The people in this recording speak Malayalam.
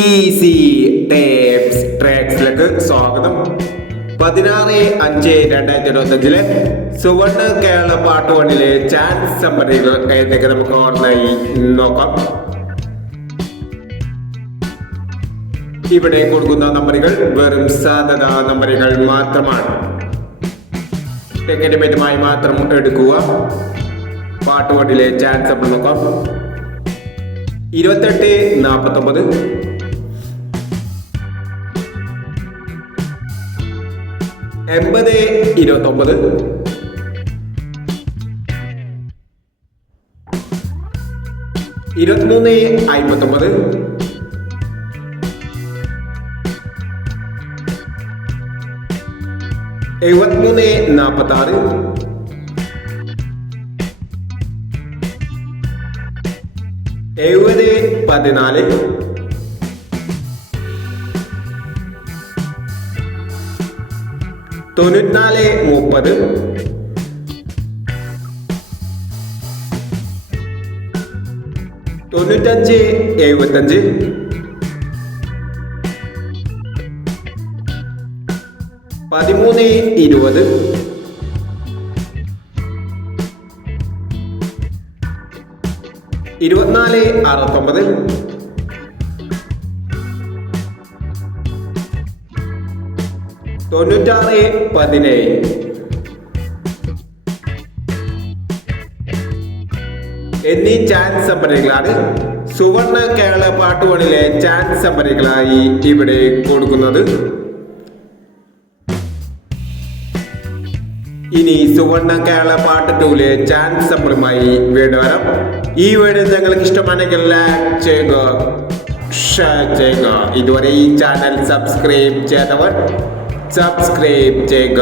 ഈസി ടേപ്സ് ട്രാക്സിലേക്ക് സ്വാഗതം. 16/5/2025 സുവർണ കേരള പാർട്ട് 1 ചാൻസ് സമ്മറികൾ ഏതൊക്കെ നമുക്ക് ഓർമ്മയായി നോക്കാം. ഇവിടെ കൊടുക്കുന്ന നമ്പറുകൾ വെറും സാധ്യതാ നമ്പറുകൾ മാത്രമാണ്. ടിക്കറ്റുമായി മാത്രം എടുക്കുക. പാർട്ട് 1 ചാൻസ് സമ്മർ നോക്കാം. 28-49, 80-29, 23-59, 73-46, 70-14, 94-30, 95-75, 13-20, 24-69, 96-17. എന്നീ ചാൻസ് സമ്മറികളാണ് സുവർണ കേരള പാർട്ട് 1 ചാൻസ് സമ്മറികളായി ഇവിടെ കൊടുക്കുന്നത്. ഇനി സുവർണ കേരള പാർട്ട് 2 ചാൻസ് സമ്മറുമായി വീണ്ടും വരാം. ഈ വീഡിയോ നിങ്ങൾക്ക് ഇഷ്ടമാണെങ്കിൽ ലൈക്ക് ചെയ്യുക, ഷെയർ ചെയ്യുക. ഇതുവരെ ഈ ചാനൽ സബ്സ്ക്രൈബ് ചെയ്തവർ സബ്സ്ക്രൈബ് ചെയ്യുക.